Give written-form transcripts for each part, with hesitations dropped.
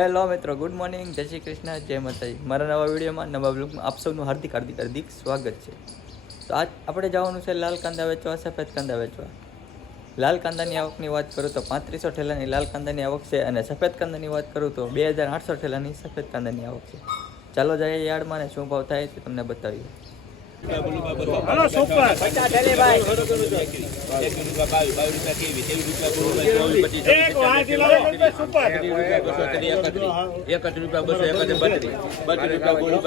Hello મિત્રો, good morning, જય શ્રી કૃષ્ણ, જય માતાજી. મારા નવા વિડીયોમાં નવા બ્લોગમાં આપ સૌનું હાર્દિક સ્વાગત છે. તો આજ આપણે જવાનું છે લાલ કાંદા વેચવા, સફેદ કાંદા વેચવા. લાલ કાંદાની આવકની વાત કરું તો 3500 ઠેલાની લાલ કાંદાની આવક છે અને સફેદ કાંદાની વાત કરું તો 2800 ઠેલાની સફેદ કાંદાની આવક છે. ચાલો જઈએ યાર્ડમાં ને શું ભાવ થાય તે તમને બતાવીએ. હલો સુપર 50 ઠેલે ભાઈ 1 રૂપિયા 22 એક વાટી લાવો સુપર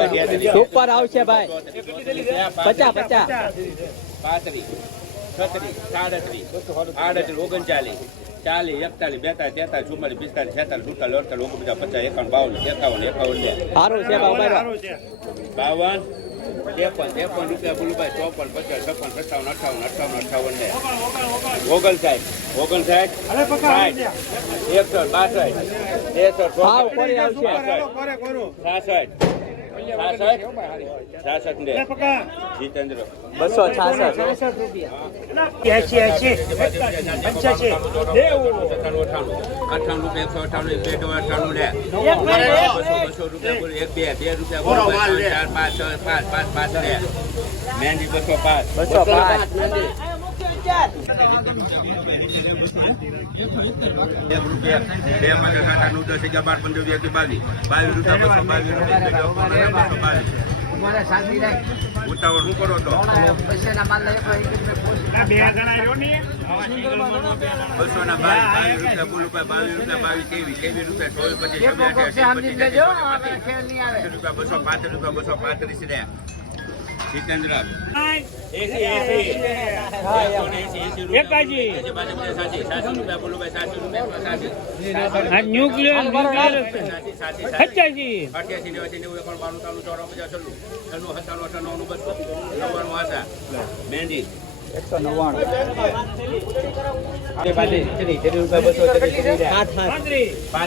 31 સુપર આવશે ભાઈ 50 35 36 37 38 39 40 41 42 43 44 45 46 47 48 49 સારું છે ભાવ ભાઈ. 52 53 રૂપિયા બોલુભાઈ 54 55 56 57 58 ભાવ કોરી આવશે 66 ને જીતેન્દ્ર 266 મહેંદી 205 ઉતાવળ શું કરો તો 200 ના 22 રૂપિયા જીતેન્દ્ર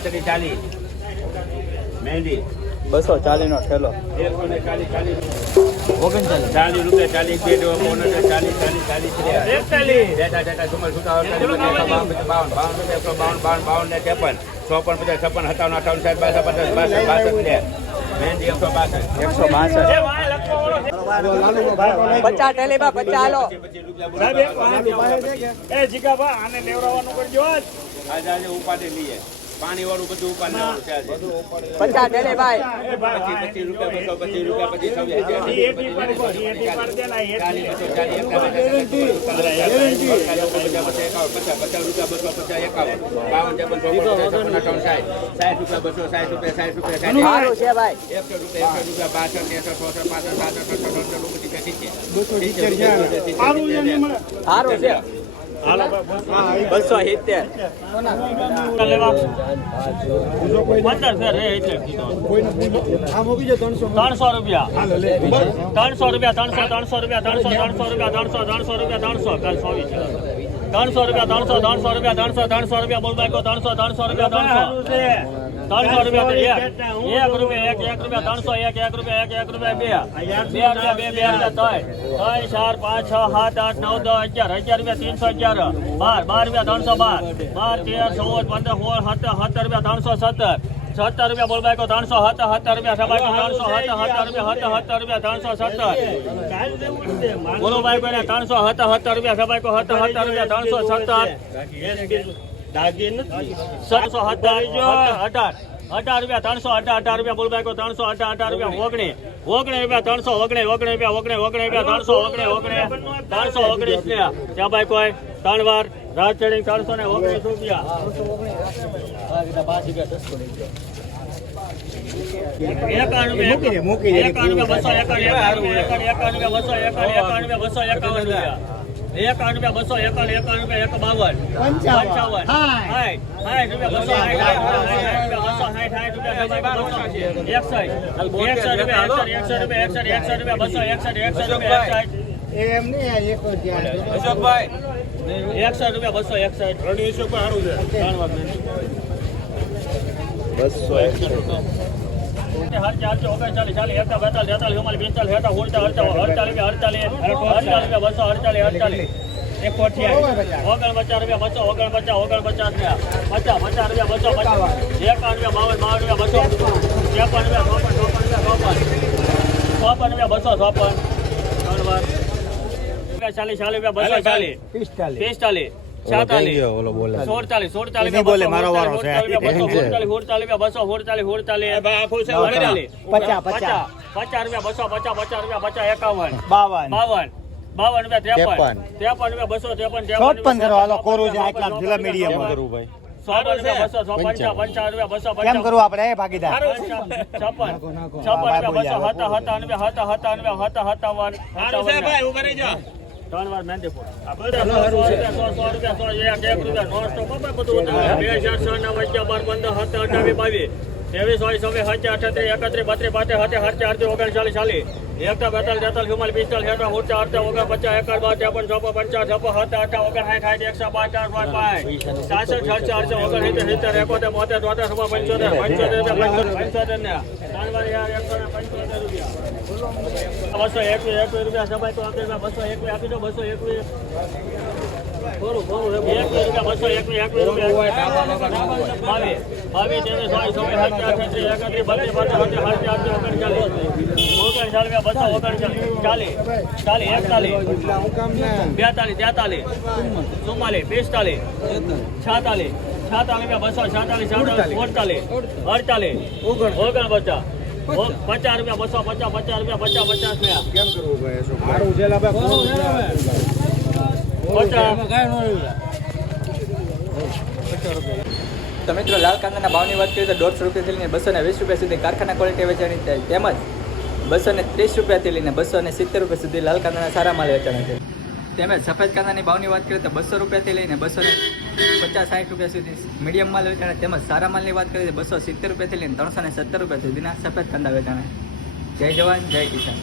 199 મહેંદી 240 નો ઠેલો 40 રૂપિયા 50 ઠેલી બા 50 હાલો એ જીગાબા આને લેવરાવાનું કરજો આજે ઉપાડી લઈએ પાણી વાળું બધું ઉપાડી 50 ઠેલી ભાઈ 25 રૂપિયા સારું છે ભાઈ 100 રૂપિયા સારું છે 270 300 રૂપિયા 300 રૂપિયા 300 રૂપિયા 300 રૂપિયા બોલ બાઈકો 300 રૂપિયા 300 રૂપિયા 1 રૂપિયા 300 1 રૂપિયા 2 રૂપિયા 3 4 5 6 7 8 9 10 11 રૂપિયા 311 12 રૂપિયા 312 12 13 14 15 16 17 રૂપિયા 317 રૂપિયા બોલ બાઈકો 317 રૂપિયા સબાઈકો 317 રૂપિયા 317 બોલો બાઈકો ને 317 રૂપિયા સબાઈકો 17 રૂપિયા 317 18 રૂપિયા 318 રૂપિયા બોલ બાઈકો 318 રૂપિયા 19 રૂપિયા 319 રૂપિયા 319 ત્યાં બાઈકો 3 વાર રાત ચડી 319 રૂપિયા 248 ઓગણપચાસ રૂપિયા 200 ઓગણપચાસ રૂપિયા 50 રૂપિયા 200 51 રૂપિયા 52 રૂપિયા 200 53 રૂપિયા 40 રૂપિયા 240 45 46 47 બોલે મારો વારો છે 48 રૂપિયા 200 48 50 રૂપિયા 250 51 52 રૂપિયા 53 કરો હાલો કોરું છે આટલા જિલ્લા મીડિયમ કરું ભાઈ 100 રૂપિયા 255 રૂપિયા 255 કેમ કરું આપણે ભાગીદાર 56 ત્રણ વાર મહેંદી ફોડ આ બધા 100 રૂપિયા 1 રૂપિયા નોન સ્ટોપ બધું 2006 ના વચ્ચા 12 15 17 28 22 તો મિત્રો લાલ કાંદાના ભાવની વાત કરીએ તો 150 રૂપિયાથી લઈને 220 રૂપિયા સુધી કારખાના ક્વોલિટી વેચાણી થાય, તેમજ 230 રૂપિયાથી લઈને 270 રૂપિયા સુધી લાલ કાંદાના સારા માલ વેચાણા છે. તેમજ સફેદ કાંદાની ભાવની વાત કરીએ તો 200 રૂપિયાથી લઈને 250-60 રૂપિયા સુધી મીડિયમ માલ વેચાણા, તેમજ સારા માલની વાત કરીએ તો 270 રૂપિયાથી લઈને 370 રૂપિયા સુધીના સફેદ કાંદા વેચાણા. જય જવાન જય કિસાન.